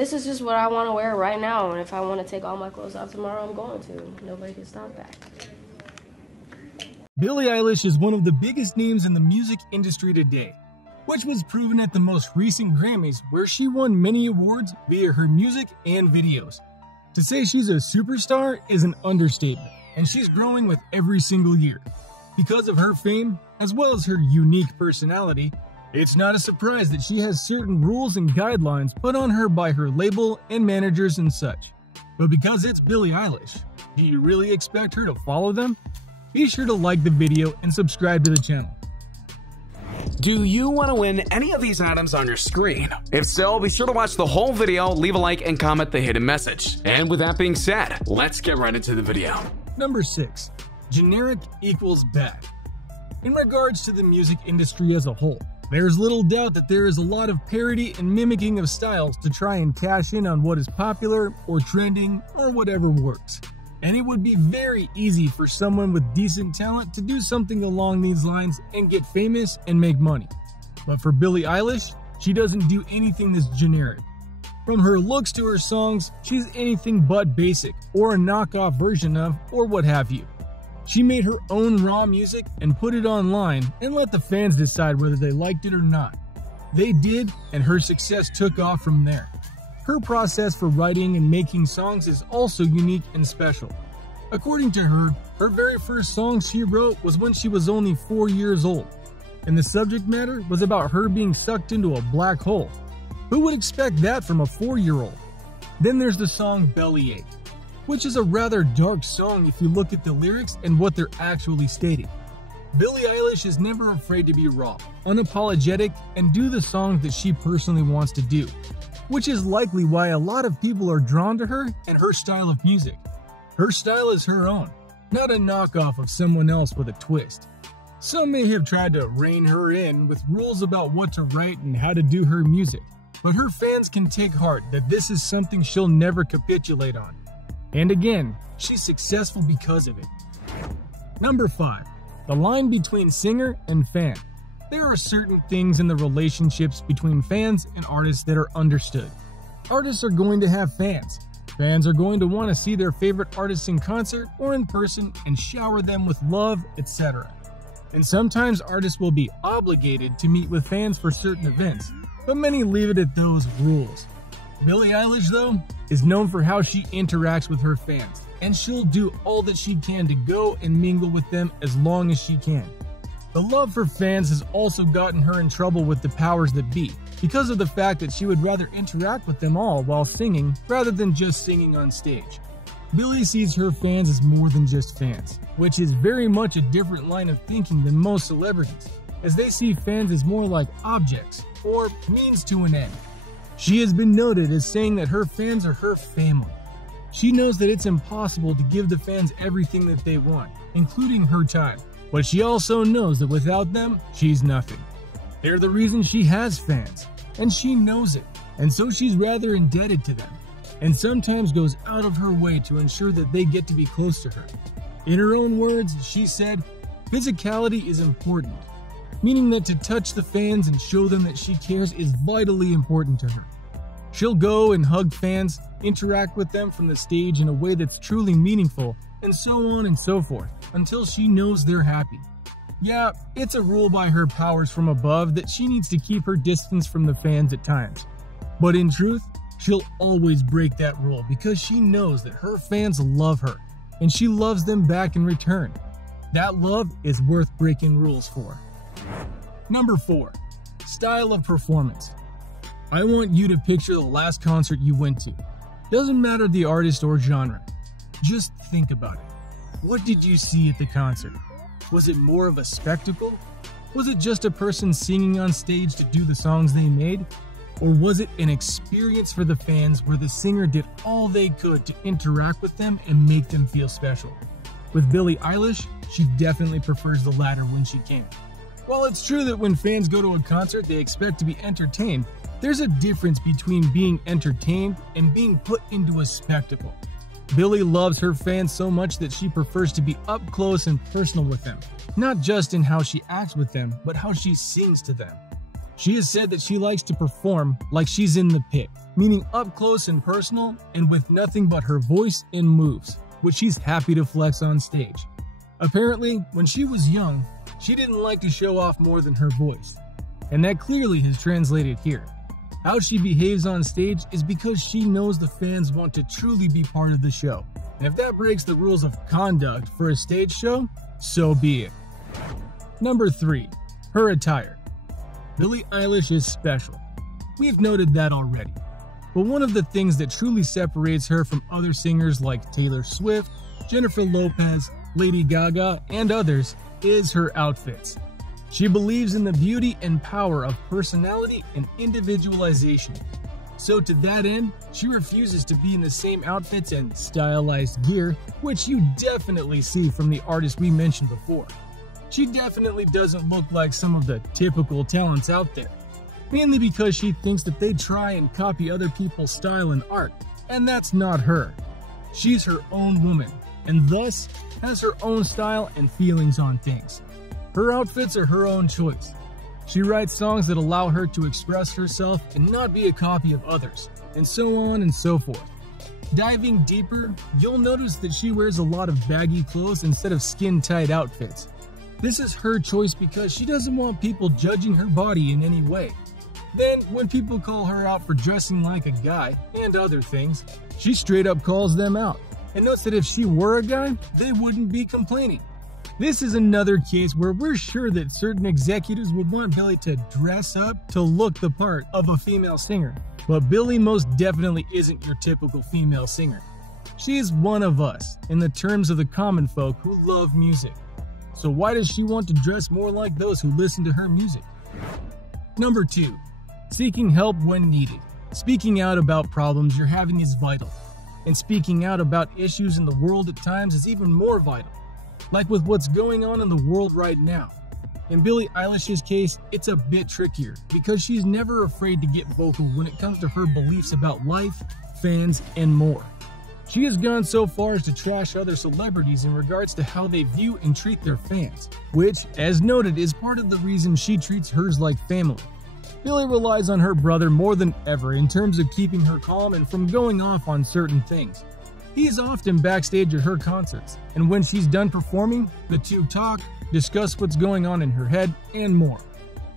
this is just what I want to wear right now, and if I want to take all my clothes off tomorrow, I'm going to. Nobody can stop that. Billie Eilish is one of the biggest names in the music industry today, which was proven at the most recent Grammys, where she won many awards via her music and videos. To say she's a superstar is an understatement, and she's growing with every single year. Because of her fame, as well as her unique personality, it's not a surprise that she has certain rules and guidelines put on her by her label and managers and such. But because it's Billie Eilish, do you really expect her to follow them? Be sure to like the video and subscribe to the channel. Do you want to win any of these items on your screen? If so, be sure to watch the whole video, leave a like, and comment the hidden message. And with that being said, let's get right into the video. Number 6. Generic equals bad. In regards to the music industry as a whole, there's little doubt that there is a lot of parody and mimicking of styles to try and cash in on what is popular or trending or whatever works. And it would be very easy for someone with decent talent to do something along these lines and get famous and make money. But for Billie Eilish, she doesn't do anything that's generic. From her looks to her songs, she's anything but basic or a knockoff version of or what have you. She made her own raw music and put it online and let the fans decide whether they liked it or not. They did, and her success took off from there. Her process for writing and making songs is also unique and special. According to her, her very first song she wrote was when she was only 4 years old, and the subject matter was about her being sucked into a black hole. Who would expect that from a 4-year-old? Then there's the song Bellyache, which is a rather dark song if you look at the lyrics and what they're actually stating. Billie Eilish is never afraid to be raw, unapologetic, and do the songs that she personally wants to do, which is likely why a lot of people are drawn to her and her style of music. Her style is her own, not a knockoff of someone else with a twist. Some may have tried to rein her in with rules about what to write and how to do her music, but her fans can take heart that this is something she'll never capitulate on. And again, she's successful because of it. Number 5. The line between singer and fan. There are certain things in the relationships between fans and artists that are understood. Artists are going to have fans. Fans are going to want to see their favorite artists in concert or in person and shower them with love, etc. And sometimes artists will be obligated to meet with fans for certain events, but many leave it at those rules. Billie Eilish, though, is known for how she interacts with her fans, and she'll do all that she can to go and mingle with them as long as she can. The love for fans has also gotten her in trouble with the powers that be, because of the fact that she would rather interact with them all while singing rather than just singing on stage. Billie sees her fans as more than just fans, which is very much a different line of thinking than most celebrities, as they see fans as more like objects or means to an end. She has been noted as saying that her fans are her family. She knows that it's impossible to give the fans everything that they want, including her time. But she also knows that without them, she's nothing. They're the reason she has fans, and she knows it, and so she's rather indebted to them, and sometimes goes out of her way to ensure that they get to be close to her. In her own words, she said, "Physicality is important," meaning that to touch the fans and show them that she cares is vitally important to her. She'll go and hug fans, interact with them from the stage in a way that's truly meaningful, and so on and so forth, until she knows they're happy. Yeah, it's a rule by her powers from above that she needs to keep her distance from the fans at times. But in truth, she'll always break that rule because she knows that her fans love her, and she loves them back in return. That love is worth breaking rules for. Number 4. Style of performance. I want you to picture the last concert you went to. Doesn't matter the artist or genre. Just think about it. What did you see at the concert? Was it more of a spectacle? Was it just a person singing on stage to do the songs they made? Or was it an experience for the fans where the singer did all they could to interact with them and make them feel special? With Billie Eilish, she definitely prefers the latter when she can. While it's true that when fans go to a concert they expect to be entertained, there's a difference between being entertained and being put into a spectacle. Billie loves her fans so much that she prefers to be up close and personal with them, not just in how she acts with them, but how she sings to them. She has said that she likes to perform like she's in the pit, meaning up close and personal and with nothing but her voice and moves, which she's happy to flex on stage. Apparently, when she was young, she didn't like to show off more than her voice, and that clearly has translated here. How she behaves on stage is because she knows the fans want to truly be part of the show, and if that breaks the rules of conduct for a stage show, so be it. Number 3. Her attire. Billie Eilish is special. We've noted that already. But one of the things that truly separates her from other singers like Taylor Swift, Jennifer Lopez, Lady Gaga, and others is her outfits. She believes in the beauty and power of personality and individualization. So to that end, she refuses to be in the same outfits and stylized gear, which you definitely see from the artists we mentioned before. She definitely doesn't look like some of the typical talents out there, mainly because she thinks that they try and copy other people's style and art, and that's not her. She's her own woman, and thus has her own style and feelings on things. Her outfits are her own choice. She writes songs that allow her to express herself and not be a copy of others, and so on and so forth. Diving deeper, you'll notice that she wears a lot of baggy clothes instead of skin-tight outfits. This is her choice because she doesn't want people judging her body in any way. Then, when people call her out for dressing like a guy and other things, she straight up calls them out and notes that if she were a guy, they wouldn't be complaining. This is another case where we're sure that certain executives would want Billie to dress up to look the part of a female singer, but Billie most definitely isn't your typical female singer. She is one of us, in the terms of the common folk who love music. So why does she want to dress more like those who listen to her music? Number 2. Seeking help when needed. Speaking out about problems you're having is vital, and speaking out about issues in the world at times is even more vital, like with what's going on in the world right now. In Billie Eilish's case, it's a bit trickier because she's never afraid to get vocal when it comes to her beliefs about life, fans, and more. She has gone so far as to trash other celebrities in regards to how they view and treat their fans, which, as noted, is part of the reason she treats hers like family. Billie relies on her brother more than ever in terms of keeping her calm and from going off on certain things. He is often backstage at her concerts, and when she's done performing, the two talk, discuss what's going on in her head, and more.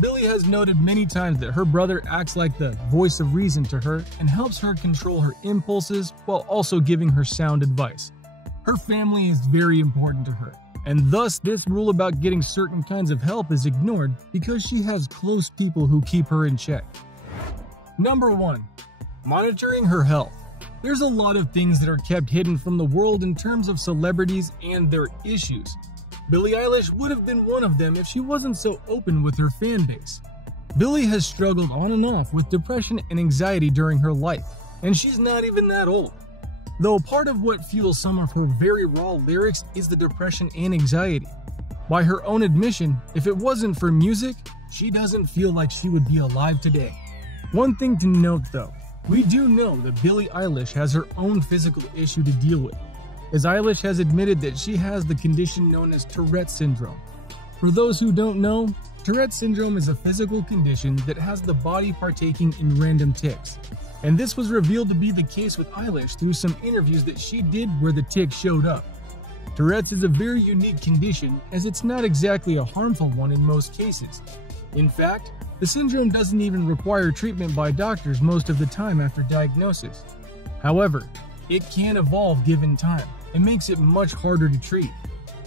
Billie has noted many times that her brother acts like the voice of reason to her and helps her control her impulses while also giving her sound advice. Her family is very important to her, and thus this rule about getting certain kinds of help is ignored because she has close people who keep her in check. Number 1. Monitoring her health. There's a lot of things that are kept hidden from the world in terms of celebrities and their issues. Billie Eilish would have been one of them if she wasn't so open with her fan base. Billie has struggled on and off with depression and anxiety during her life, and she's not even that old. Though part of what fuels some of her very raw lyrics is the depression and anxiety. By her own admission, if it wasn't for music, she doesn't feel like she would be alive today. One thing to note though, we do know that Billie Eilish has her own physical issue to deal with, as Eilish has admitted that she has the condition known as Tourette syndrome. For those who don't know, Tourette syndrome is a physical condition that has the body partaking in random tics. And this was revealed to be the case with Eilish through some interviews that she did where the tic showed up. Tourette's is a very unique condition as it's not exactly a harmful one in most cases. In fact, the syndrome doesn't even require treatment by doctors most of the time after diagnosis. However, it can evolve given time. It makes it much harder to treat.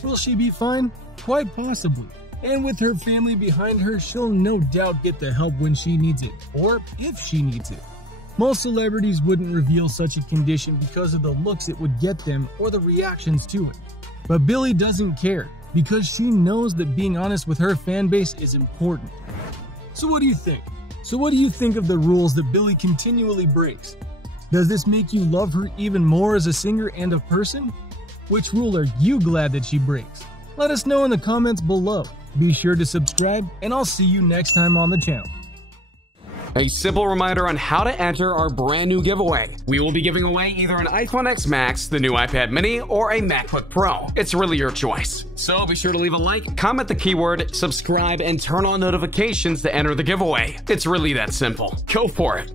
Will she be fine? Quite possibly. And with her family behind her, she'll no doubt get the help when she needs it, or if she needs it. Most celebrities wouldn't reveal such a condition because of the looks it would get them or the reactions to it. But Billie doesn't care because she knows that being honest with her fan base is important. So what do you think? What do you think of the rules that Billie continually breaks? Does this make you love her even more as a singer and a person? Which rule are you glad that she breaks? Let us know in the comments below. Be sure to subscribe, and I'll see you next time on the channel. A simple reminder on how to enter our brand new giveaway. We will be giving away either an iPhone X Max, the new iPad Mini, or a MacBook Pro. It's really your choice. So be sure to leave a like, comment the keyword, subscribe, and turn on notifications to enter the giveaway. It's really that simple. Go for it.